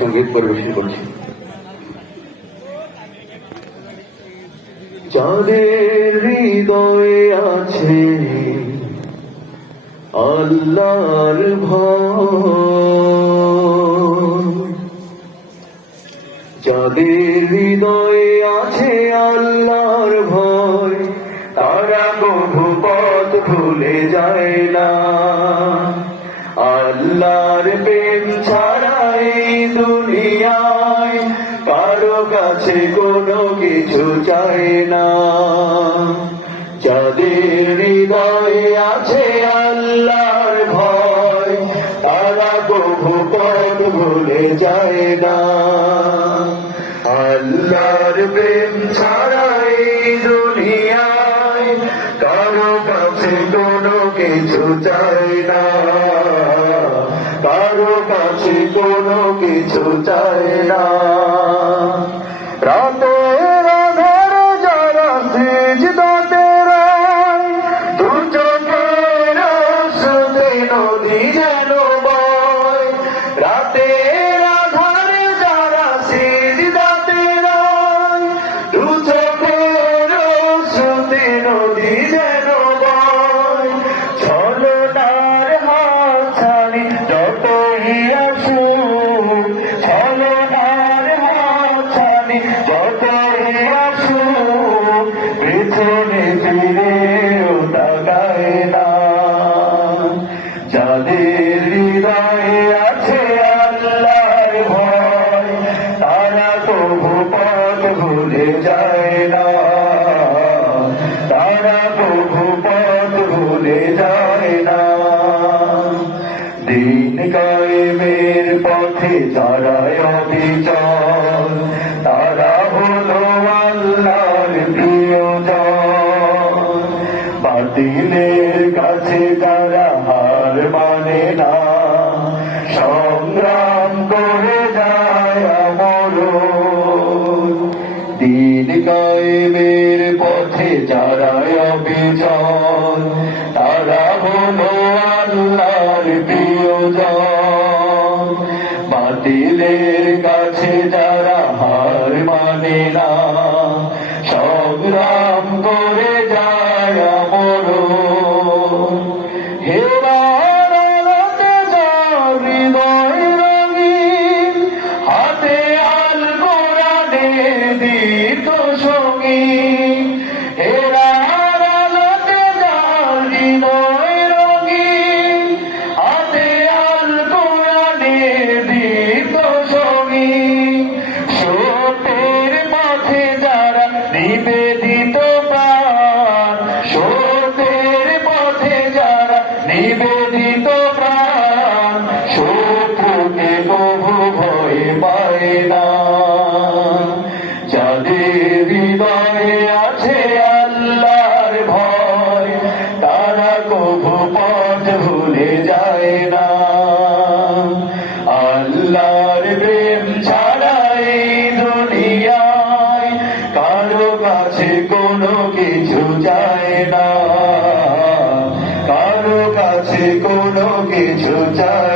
সঙ্গীত পরিবেশন করছি। যাদের হৃদয়ে আছে আল্লাহর ভয়, যাদের হৃদয়ে আছে আল্লাহর ভয়, তারা কভু পথ ভুলে যায় না। আল্লাহর প্রেম ছাড়া এই দুনিয়ায় কারো কাছে কোনো কিছু চায় না। যাদের হৃদয়ে আছে আল্লাহর ভয়, তারা কভু পথ ভুলে যায় না। আল্লাহর প্রেম ছাড়া এই দুনিয়ায় কারো কাছে কোনো কিছু চায় না, কারো কাছে কোনো কিছু চায় না। রাতের আধার যারা সিজদাতে রয়, দু চোখের আঁসুতে নদী যেন বয়। রাতের আধার যারা সিজদাতে রয়, দু চোখের আঁসুতে নদী যেন বয়। ছলনার হাতছানি যতই আসুক, ছলনার হাতছানি যতই আসুক, পেছনে ফিরেও তাকায় না। যাদের হৃদয়ে আছে আল্লাহর ভয়, তারা তবু পথ ভুলে যায় না, তারা তবু পথ ভুলে যায় না। দিন কায়েমের পথে যারা অবিচল, তারা হলো আল্লাহর প্রিয়জন। বাতিলের কাছে তারা হার মানে না, সংগ্রাম করে যায় আমরণ। দিন কায়েমের পথে যারা অবিচল, তারা হলো আল্লাহর প্রিয়জন। বাতিলের কাছে যারা হার মানে না, সংগ্রাম করে যায় আমরণ। হেরার আলোতে যার হৃদয় রঙিন, হাতে আল কোরআনের দীপ্ত সঙ্গীন। হেরার আলোতে যার হৃদয় রঙিন, হাতে আল কোরআনের দীপ্ত সঙ্গীন। সত্যের পথে যারা নিবেদিত প্রাণ, সত্যের পথে যারা নিবেদিত প্রাণ, শত্রুকে কভু ভয় পায় না। যাদের হৃদয়ে আছে আল্লাহর ভয়, তারা কভু পথ ভুলে যায় না। আল্লাহর প্রেম ছাড়া এই দুনিয়ায় কারো কাছে কোনো কিছু চায় না, কারো কাছে কোনো কিছু চায়